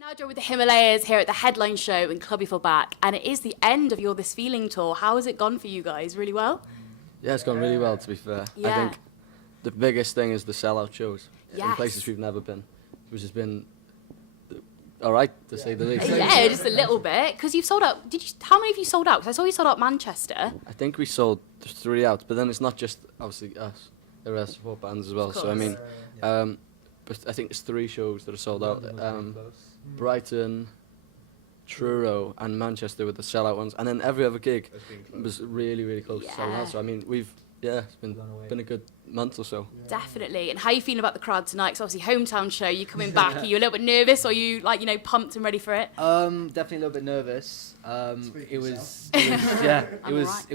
Now joined with the Himalayas here at the headline show in Clwb Ifor Bach, and it is the end of your This Feeling tour. How has it gone for you guys? Really well? Yeah, it's gone really well, to be fair. Yeah. I think the biggest thing is the sellout shows in Yes. places we've never been, which has been all right, to say the least. Yeah, just a little bit. Because you've sold out. How many of you sold out? Because I saw you sold out Manchester. I think we sold 3 out, but then it's not just, obviously, us. There are support bands as well. Of So, I mean, course. but I think there's 3 shows that are sold out. Brighton, Truro and Manchester were the sellout ones. And then every other gig was really, really close to selling Yeah. out. So, I mean, it's been a good month or so. Definitely. And how are you feeling about the crowd tonight? Because obviously, hometown show, you're coming back. Are you a little bit nervous, or are you, pumped and ready for it? Definitely a little bit nervous. It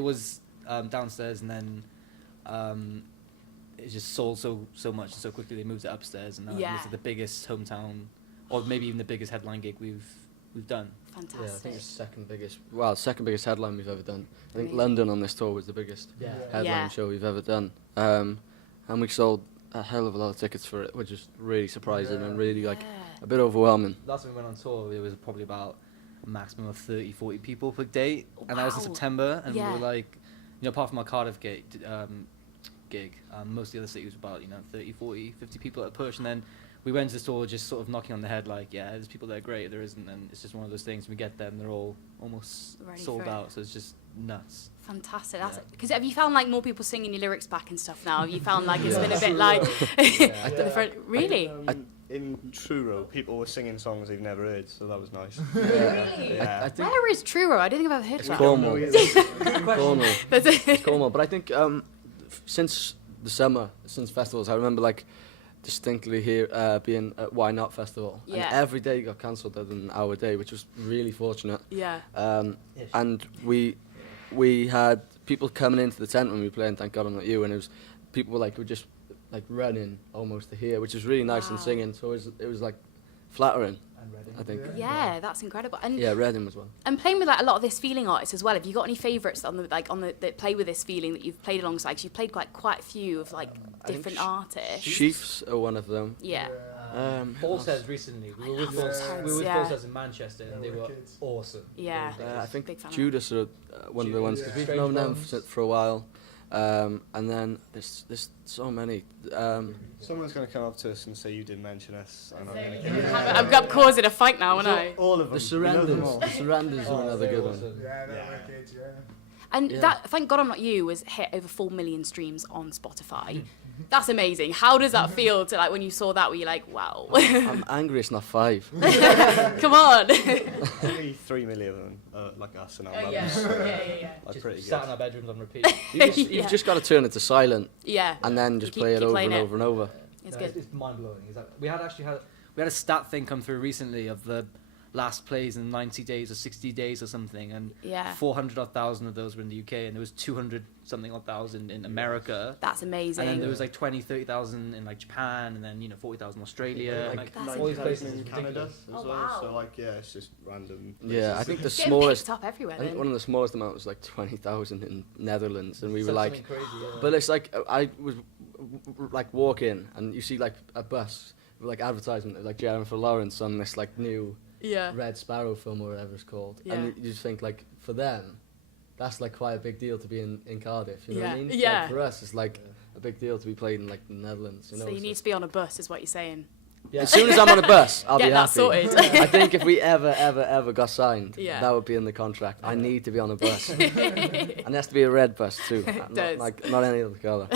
was downstairs, and then it just sold so much and so quickly. They moved it upstairs, and it Yeah. was the biggest hometown, or maybe even the biggest headline gig we've done. Fantastic. Yeah, I think it's second biggest headline we've ever done. I think Amazing. London on this tour was the biggest headline Yeah. show we've ever done. And we sold a hell of a lot of tickets for it, which is really surprising and really a bit overwhelming. Last time we went on tour, there was probably about a maximum of 30, 40 people per day, and that was in Wow. September, and Yeah. we were like, apart from our Cardiff gig, most of the other cities were about 30, 40, 50 people at a push, and then we went to the store just sort of knocking on the head like, yeah, there's people that are great, there isn't, and it's just one of those things. We get them, they're all almost Ready sold for it. out, so it's just nuts. Fantastic. Yeah. Because have you found more people singing your lyrics back and stuff now? Have you found it's been a bit different? Really? In Truro, people were singing songs they've never heard, so that was nice. Really? Yeah. I think Where is Truro? I don't think I've ever heard of that. Cornwall. Cornwall. That's it. It's Cornwall. But I think since the summer, since festivals, I remember distinctly being at Why Not Festival. Yeah. And every day got cancelled other than our day, which was really fortunate. Yeah. And we had people coming into the tent when we were playing Thank God I'm Not You, and it was people were just running almost to here, which was really nice and Wow. singing. So it was flattering, I think. Yeah, that's incredible. And Yeah, Reading as well. and playing with a lot of This Feeling artists as well. Have you got any favourites that play with This Feeling that you've played alongside? 'Cause you've played quite a few of different artists. Chiefs are one of them. Yeah. Falseheads recently, we were with Falseheads, yeah. Falseheads in Manchester, and they were awesome. Yeah. I think Big fan of Judas are one of the ones, 'cause we've known them for a while. And then there's so many. Someone's going to come up to us and say you didn't mention us, and I'm going to I've got causing a fight now, haven't I? all of them. The We know them Surrenders. all. The Surrenders are another good one. Yeah, they're Yeah. wicked, yeah. And Yeah. that Thank God I'm Not You was hit over 4 million streams on Spotify. That's amazing. How does that feel to when you saw that? Were you like, wow? I'm angry it's not 5. Come on. Only 3 million of them are like us and our mums. yeah. That's Just pretty sat in good. our bedrooms on repeat. You've just got to turn it to silent Yeah. and then just Keep- play it keep over playing and it. over and over. It's good. It's mind blowing. We had a stat thing come through recently of the last plays in 90 days or 60 days or something, and Yeah. 400,000 of those were in the UK, and there was 200 something odd thousand in America. That's amazing. And then there was 20,000-30,000 in Japan, and then 40,000 in Australia, and That's all these places in is Canada ridiculous. as Oh, well. wow. So it's just random. Yeah, I places. think the It's getting smallest. picked up everywhere. I think then. one of the smallest amounts was 20,000 in Netherlands, and we were Something crazy, yeah. but it's I was walk in and you see a bus with advertisement of Jennifer Lawrence on this new Yeah. Red Sparrow film or whatever it's called, Yeah. and you just think for them, that's quite a big deal to be in Cardiff. You know what I Yeah. mean? Yeah. For us, it's a big deal to be played in the Netherlands. You know. So you need to be on a bus, is what you're saying. As soon as I'm on a bus, I'll Get be that happy. sorted. I think if we ever got signed, Yeah. that would be in the contract. I need to be on a bus, and it has to be a red bus too, does. not any other colour.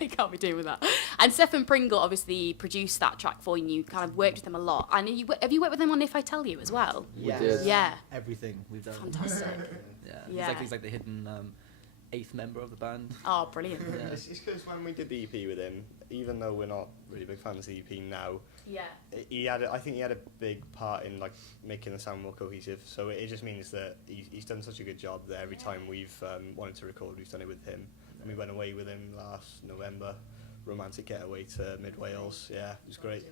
You can't be doing with that. And Stephen Pringle obviously produced that track for you. You kind of worked with them a lot. And have you worked with them on If I Tell You as well? We did. Yeah. Everything we've done. Fantastic. Yeah. Yeah. He's like the hidden 8th member of the band. Oh, brilliant. Yeah. It's because when we did the EP with him, even though we're not really big fans of the EP now, Yeah. I think he had a big part in making the sound more cohesive. So it just means that he's done such a good job that every time we've wanted to record, we've done it with him. And we went away with him last November, romantic getaway to Mid Wales. Yeah, it was great.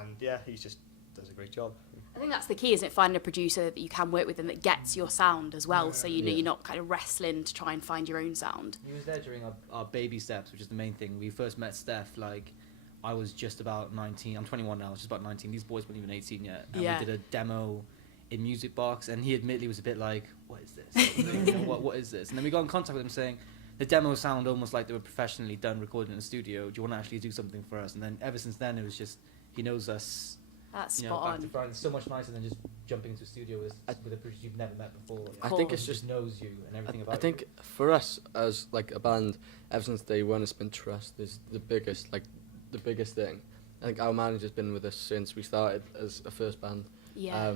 And yeah, he just does a great job. I think that's the key, isn't it? Finding a producer that you can work with and that gets your sound as well. So you're not kind of wrestling to try and find your own sound. He was there during our baby steps, which is the main thing. We first met Steph I was just about 19. I'm 21 now. I was just about 19. These boys weren't even 18 yet. And Yeah. we did a demo in Music Box, and he admittedly was a bit like, "What is this? You know, what is this?" And then we got in contact with him saying, "The demos sound almost like they were professionally done, recorded in the studio. Do you want to actually do something for us?" And then ever since then, it was just he knows us. That's You know, spot back to on. front. It's so much nicer than just jumping into a studio with a producer you've never met before. I think it's Who just knows you and everything about I think for us as like a band, ever since day one, it's been trust is the biggest thing. I think our manager's been with us since we started as a first band, Yeah.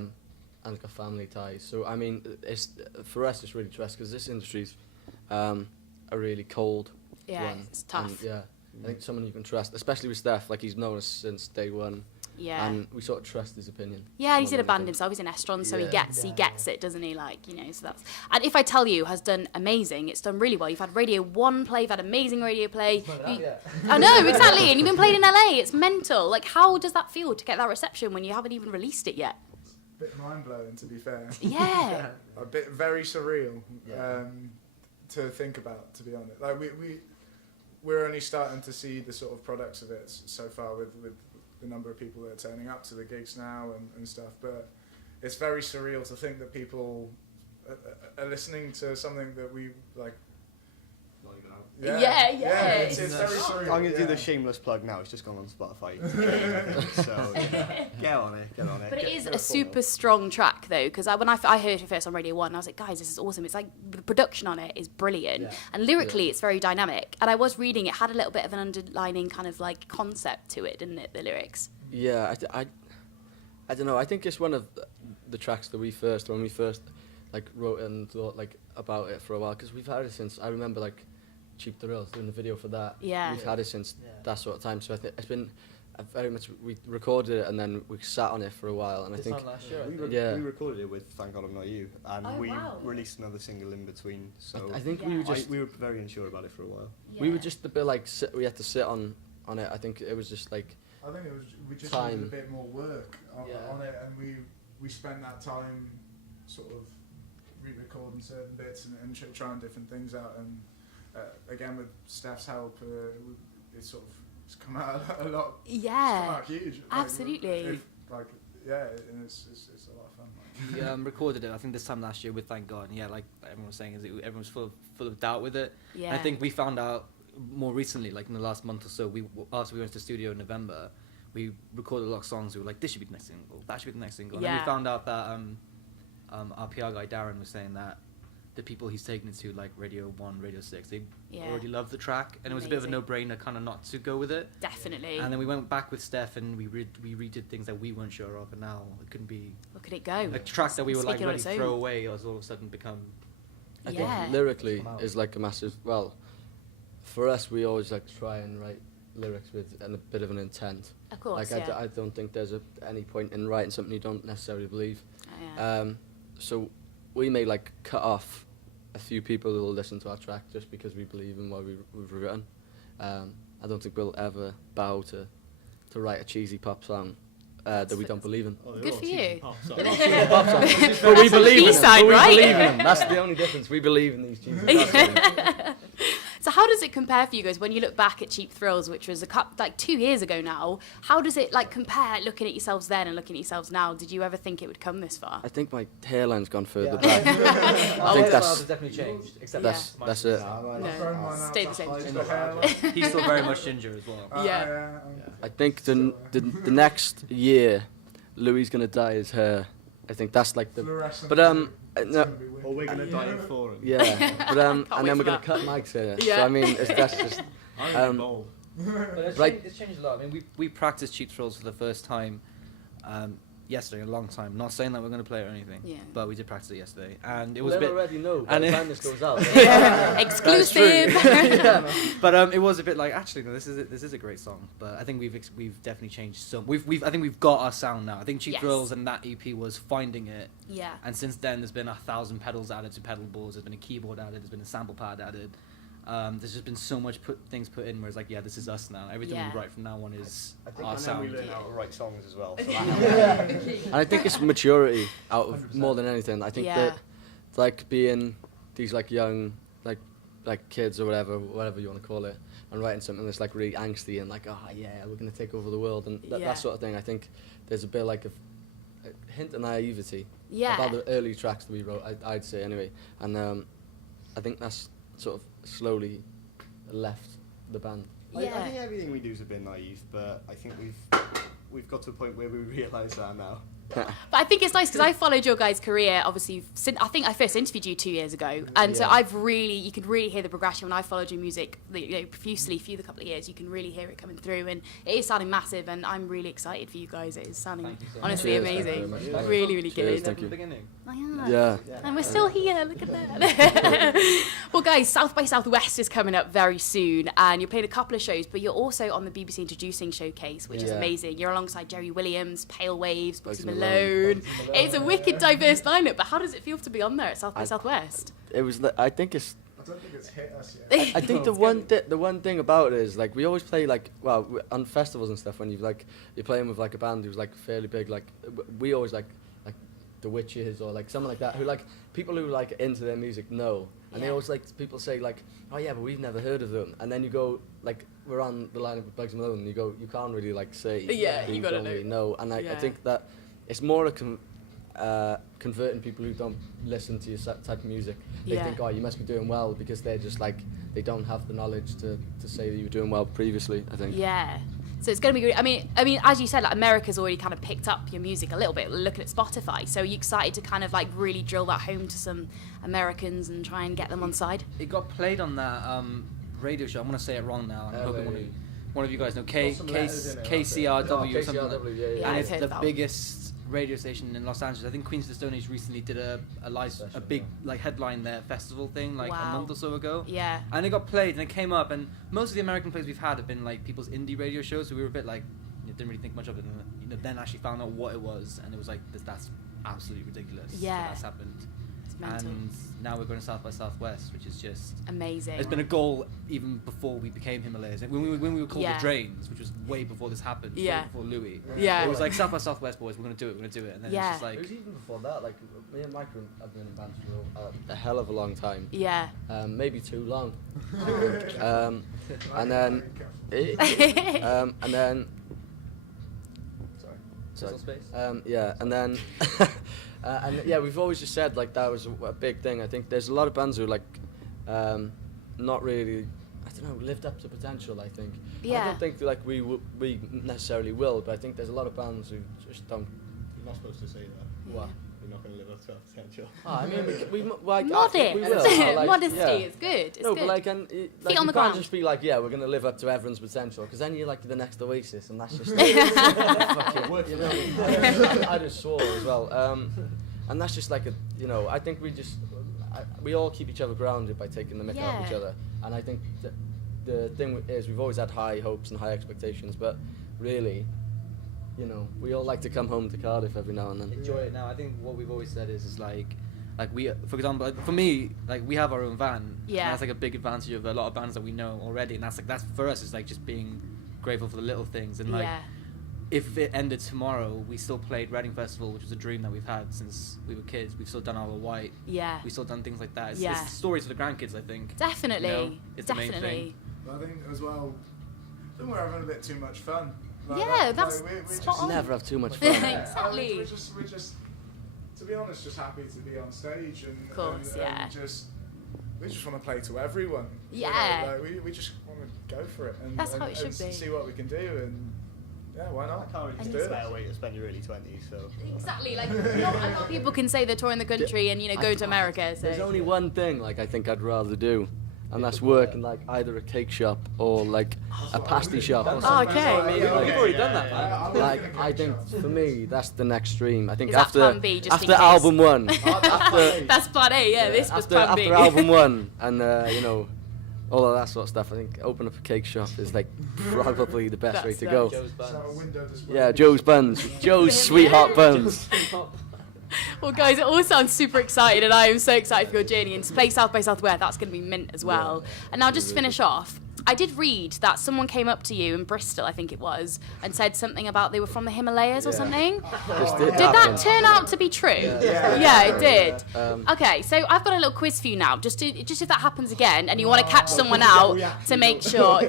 and got family ties. So I mean, it's for us, it's really trust because this industry's a really cold Yeah, one. it's tough. And, yeah, I think someone you can trust, especially with Steph. Like he's known us since day one, Yeah. and we sort of trust his opinion. Yeah, he's more in a than band anything. himself. He's in Estron, so he Yeah. gets it, doesn't he? Like, you know, so that's. And If I Tell You has done amazing. It's done really well. You've had Radio 1 play, you've had amazing radio play. I know, exactly. And you've been playing in LA. It's mental. Like, how does that feel to get that reception when you haven't even released it yet? Bit mind blowing, to be fair. Yeah. A bit very surreal Yeah. to think about, to be honest. Like we're only starting to see the sort of products of it so far with the number of people that are turning up to the gigs now and stuff. But it's very surreal to think that people are listening to something that we like. Yeah. It's very surreal. I'm going to do yeah. the shameless plug now. It's just gone on Spotify today, I think. So yeah. Get on it. But it is Get a super strong track, though, because when I heard it first on Radio 1, I was like, guys, this is awesome. It's like, the production on it is brilliant. Yeah. And lyrically, it's very dynamic. And I was reading, it had a little bit of an underlining kind of like concept to it, didn't it, the lyrics? Yeah, I don't know. I think it's one of the tracks that when we first like wrote and thought like about it for a while, because we've had it since I remember like Cheap Thrills doing the video for that. Yeah. We've had it since Yeah. that sort of time. So I think it's been very much. We recorded it and then we sat on it for a while, and I This think time last year, I We, think. Yeah. we recorded it with Thank God I'm Not You, and Oh, we wow. released another single in between. So I think Yeah. we were just we were very unsure about it for a while. we were just a bit like we had to sit on it. I think it was just like I think it was we just Time. needed a bit more work on Yeah. it, and we spent that time sort of re-recording certain bits and trying different things out. And again, with Steph's help, it's sort of it's come out a lot. It's come Yeah. out huge. Absolutely. And it's a lot of fun. We recorded it, I think, this time last year with Thank God. And yeah, like everyone was saying, everyone was full of doubt with it. Yeah. And I think we found out more recently, like in the last month or so, after we went to the studio in November, we recorded a lot of songs. We were like, this should be the next single, that should be the next single. And then Yeah. we found out that our PR guy, Darren, was saying that the people he's taken it to, like Radio 1, Radio 6, they Yeah. already loved the track. And it was a bit of a Amazing. no-brainer kind of not to go with it. Definitely. And then we went back with Steph and we redid things that we weren't sure of, and now it couldn't be Look at it go. a track that we were like Speaking on ready its to own. throw away has all of a sudden become. I Yeah. think lyrically Come out. is like a massive. Well, for us, we always like to try and write lyrics with a bit of an intent. Of course, Like yeah. I don't think there's any point in writing something you don't necessarily believe. Oh, yeah. So we may like cut off a few people who will listen to our track just because we believe in what we've written. I don't think we'll ever bow to write a cheesy pop song that we don't believe in. Oh, they're Good all for cheesy you. pop But songs. we believe in them. B-side, But we right? believe in them. That's the only difference. We believe in these cheesy pop songs. So how does it compare for you guys when you look back at Cheap Thrills, which was like 2 years ago now? How does it like compare looking at yourselves then and looking at yourselves now? Did you ever think it would come this far? I think my hairline's gone further Yeah. back. I think think that's- has definitely changed. Except That's it. I've thrown mine out Stay the to same. hide the hair. he's still very much ginger as well. Yeah. I think the next year, Louis gonna dye his hair. I think that's like the. Fluorescent But blue. It's no, gonna be weird. Or we're gonna die in forum. yeah. But Can't and wait then for we're gonna that. cut Mike's hair. Yeah. So I mean, that's just. bold. But it's, Right. changed, it's changed a lot. I mean, we practiced Cheap Thrills for the first time yesterday, a long time. Not saying that we're going to play it or anything, Yeah. but we did practice it yesterday, and it was a We'll bit. already know by and the it- time this goes out. Exclusive. But it was a bit like, actually, no, this is a great song. But I think we've definitely changed some. I think we've got our sound now. I think Cheap Yes. Thrills and that EP was finding it. Yeah. And since then, there's been 1,000 pedals added to pedal boards. There's been a keyboard added. There's been a sample pad added. There's just been so much things put in where it's like, yeah, this is us now. Everything Yeah. we write from now on is I think our and then sound. we learn how to write songs as well. So And I think it's maturity out of 100%. more than anything. I think Yeah. that like being these like young like kids or whatever you want to call it, and writing something that's like really angsty and like, oh yeah, we're gonna take over the world and Yeah. that sort of thing. I think there's a bit like a hint of naivety Yeah. about the early tracks that we wrote. I'd say anyway, and I think that's sort of slowly left the band. I Yeah. think everything we do is a bit naive, but I think we've got to a point where we realise that now. But I think it's nice because I followed your guys' career, obviously, since I think I first interviewed you 2 years ago. And so Yeah. you could really hear the progression when I followed your music, profusely through the couple of years. You can really hear it coming through, and it is sounding massive, and I'm really excited for you guys. It is sounding Thank you so much. honestly Cheers, thank you amazing. very much. Really, really Cheers, good. thank From you. the beginning. Yeah. Yeah. And we're still here, look at that. Well, guys, South by Southwest is coming up very soon, and you're playing a couple of shows, but you're also on the BBC Introducing Showcase, which is Yeah. amazing. You're alongside Jerry Williams, Pale Waves, Bugsy Bugsy Malone. Malone. It's a wicked diverse lineup, but how does it feel to be on there at South by Southwest? It was. I think it's. I don't think it's hit us yet. I think the one thing about it is like we always play like on festivals and stuff when you're playing with like a band who's like fairly big, like we always like the Witches or like someone like that who like people who like into their music know, and they Yeah. always like people say like, oh yeah, but we've never heard of them, and then you go like we're on the lineup with Bugsy Malone and you go, you can't really like say Yeah, who you gotta don't know. really know, and I Yeah. think that it's more converting people who don't listen to your type of music. They Yeah. think, oh, you must be doing well, because they're just like, they don't have the knowledge to say that you were doing well previously, I think. Yeah. So it's going to be great. I mean, as you said, like America's already kind of picked up your music a little bit, looking at Spotify. So are you excited to kind of like really drill that home to some Americans and try and get them on side? It got played on that radio show. I'm gonna say it wrong now. I'm hoping one of you guys know KCRW or something. Like that. Yeah, Yeah, And I've it's heard the of that one. biggest radio station in Los Angeles. I think Queens of the Stone Age recently did a big like headline there festival thing like a Wow. month or so ago. Yeah. And it got played and it came up, and most of the American plays we've had have been like people's indie radio shows, so we were a bit like, didn't really think much of it, and then actually found out what it was, and it was like that's absolutely ridiculous. Yeah. that that's happened. It's mental. And now we're going to South by Southwest, which is just Amazing. it's been a goal even before we became Himalayas. Like, when we were called Yeah. the Drains, which was way before this happened, Yeah. way before Louis. Yeah. It was like South by Southwest boys, we're gonna do it, and then Yeah. it's just like It was even before that, like me and Mike have been in bands for a hell of a long time. Yeah. Maybe too long. And then, and then, Sizzle Space. yeah, and then, and yeah, we've always just said like that was a big thing. I think there's a lot of bands who like, not really, I don't know, lived up to potential. I think. Yeah. I don't think like we necessarily will, but I think there's a lot of bands who just don't. You're not supposed to say that. What? You're not going to live up to our potential. Oh, I mean, we like, Modest. we will. Like, Modesty yeah. is good. It's No, good. but like, Feet like on you the can't ground. just be like, yeah, we're gonna live up to everyone's potential, because then you're like the next Oasis, and that's just fucking, you know. I just swore as well, and that's just like I think we all keep each other grounded by taking the mick out of each Yeah. other, and I think the thing is we've always had high hopes and high expectations, but really, we all like to come home to Cardiff every now and then. Enjoy it now. I think what we've always said is like we, for example, like, for me, like we have our own van. Yeah. And that's like a big advantage of a lot of bands that we know already, and that's for us. It's like just being grateful for the little things, and like yeah. if it ended tomorrow, we still played Reading Festival, which was a dream that we've had since we were kids. We've still done Isle of Wight. Yeah. We've still done things like that. It's, Yeah. it's stories for the grandkids, I think. Definitely. You know, it's the main Definitely. But I think as well, I think we're having a bit too much fun. Yeah, that's we spot just, on. Never have too much Yeah. fun. Exactly. We're just, to be honest, just happy to be on stage and, Of course, and, yeah. and we just want to play to everyone. Yeah. Like, we just want to go for it and, That's how and, it should and be. see what we can do, and yeah, why not? I can't really And think it's of a better way to spend your early 20s, so... Exactly. Like, not a lot of people can say they're touring the country and go to America. So There's only one thing like I think I'd rather do, and that's work in like either a cake shop or like a pasty shop. Or Oh, something. okay. You've already done that, man. I'm Like looking at I cake think shops. for me that's the next stream. I think Is that after plan B, just in after case? album one, after that's plan A. Yeah, this was after, plan B. after album one, and all of that sort of stuff. I think open up a cake shop is like probably the best way That's to it. go. Joe's So a Buns. window display. Yeah, Joe's buns, Joe's sweetheart buns. Well, guys, it all sounds super exciting, and I am so excited for your journey. And to play South by Southwest, that's going to be mint as well. And now, just to finish off, I did read that someone came up to you in Bristol, I think it was, and said something about they were from the Himalayas or something. Did that turn out to be true? Yeah, it did. Okay, so I've got a little quiz for you now, just if that happens again and you want to catch someone out to make sure.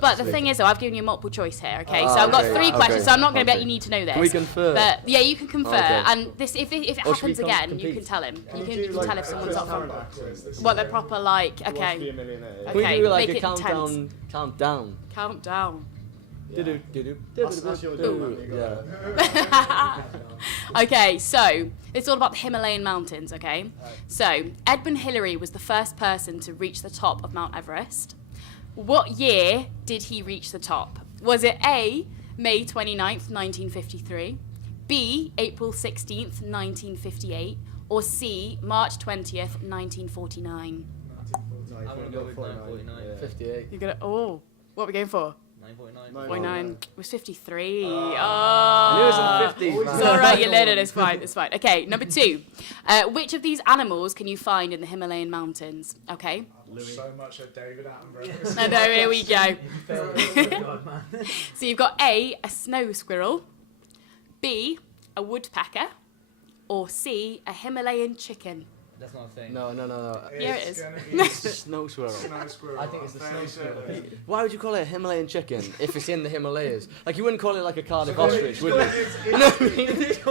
But the thing is, though, I've given you a multiple choice here, okay? So I've got 3 questions, so I'm not going to bet you need to know this. Can we confer? But yeah, you can confer, Okay. and this if it Or should we happens again, you compete? can tell him. You do, can like, tell if someone's up from What what they're proper like. Who wants to be Okay, a millionaire? Can we Okay, do like make a it countdown? Countdown. countdown. That's your job. Yeah. Okay, so it's all about the Himalayan mountains, okay? So, Edmund Hillary was the first person to reach the top of Mount Everest. What year did he reach the top? Was it A, May 29th, 1953, B, April 16th, 1958, or C, March 20th, 1949? I'm going to go with 949. 58. You're gonna, oh, what are we going for? 949. 49. It was 53. I knew it Oh. was in the 50s, man. It's all right, you learned it. It's fine. It's fine. Okay, number 2. Which of these animals can you find in the Himalayan mountains? Okay. So much of David Attenborough. I know, here we go. So you've got A, a snow squirrel, B, a woodpecker, or C, a Himalayan chicken. That's not a thing. No. Yeah, it is. Gonna be Snow squirrel. snow squirrel. I think it's the I'm fairly snow squirrel. certain. Why would you call it a Himalayan chicken if it's in the Himalayas? Like, you wouldn't call it like a Cardiff ostrich, would you? You know what I mean?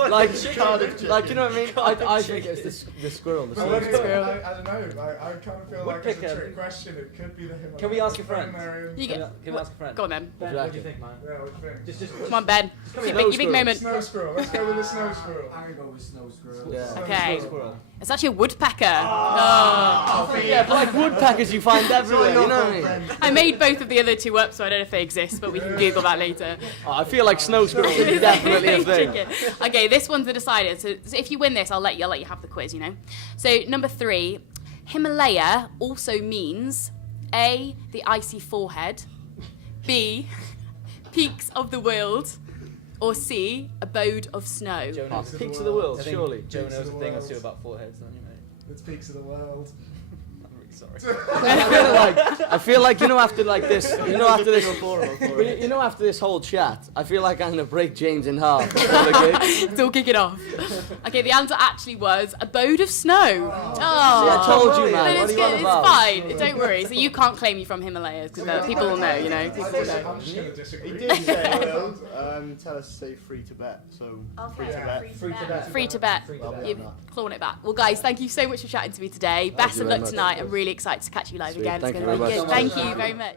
Like, you know what I mean? I think it's the squirrel. The I snow squirrel. don't know. I kind of feel like it's a Woodpecker. trick question. It could be the Himalayas. Can we ask your friend? You Can get, we ask a friend? go on then. Ben, what do you think, man? Yeah, what do you think? Just Come on, Ben. Your big moment. Snow squirrel. Let's go with the snow squirrel. I'm gonna go with snow squirrel. Yeah. Okay. Squirrel. It's actually a woodpecker. Oh. Yeah, but like woodpeckers you find everywhere, you know what I mean? I made both of the other 2 up, so I don't know if they exist, but we can Google that later. Oh, I feel like snow squirrel is definitely a thing. Chicken. Okay, this one's the decider. So if you win this, I'll let you have the quiz, you know. So number 3, Himalaya also means A, the icy forehead, B, peaks of the world, or C, abode of snow. Joe Oh, knows. peaks of the world, I think surely. Joe knows Peaks a of thing the or two world. about foreheads, don't you, mate? It's peaks of the world. I'm really sorry. I feel like you know after like this, you know after this, you know after this whole chat, I feel like I'm gonna break James in half. Okay? Still kick it off. Okay, the answer actually was abode of snow. Oh, See, I told you, man. But What it's are you good. on It's about? fine. Don't worry. So you can't claim you're from Himalayas because people will know. You know, people will know. I'm just going to disagree. He did say, Will, tell us to say free to bet. So, free to bet. Free to bet. Free to bet. Free to bet. You're clawing it back. Well, guys, thank you so much for chatting to me today. Best you of very luck much. tonight. I'm really excited to catch you live Sweet. again. Thank It's you going to very be much. good. Thank you very much.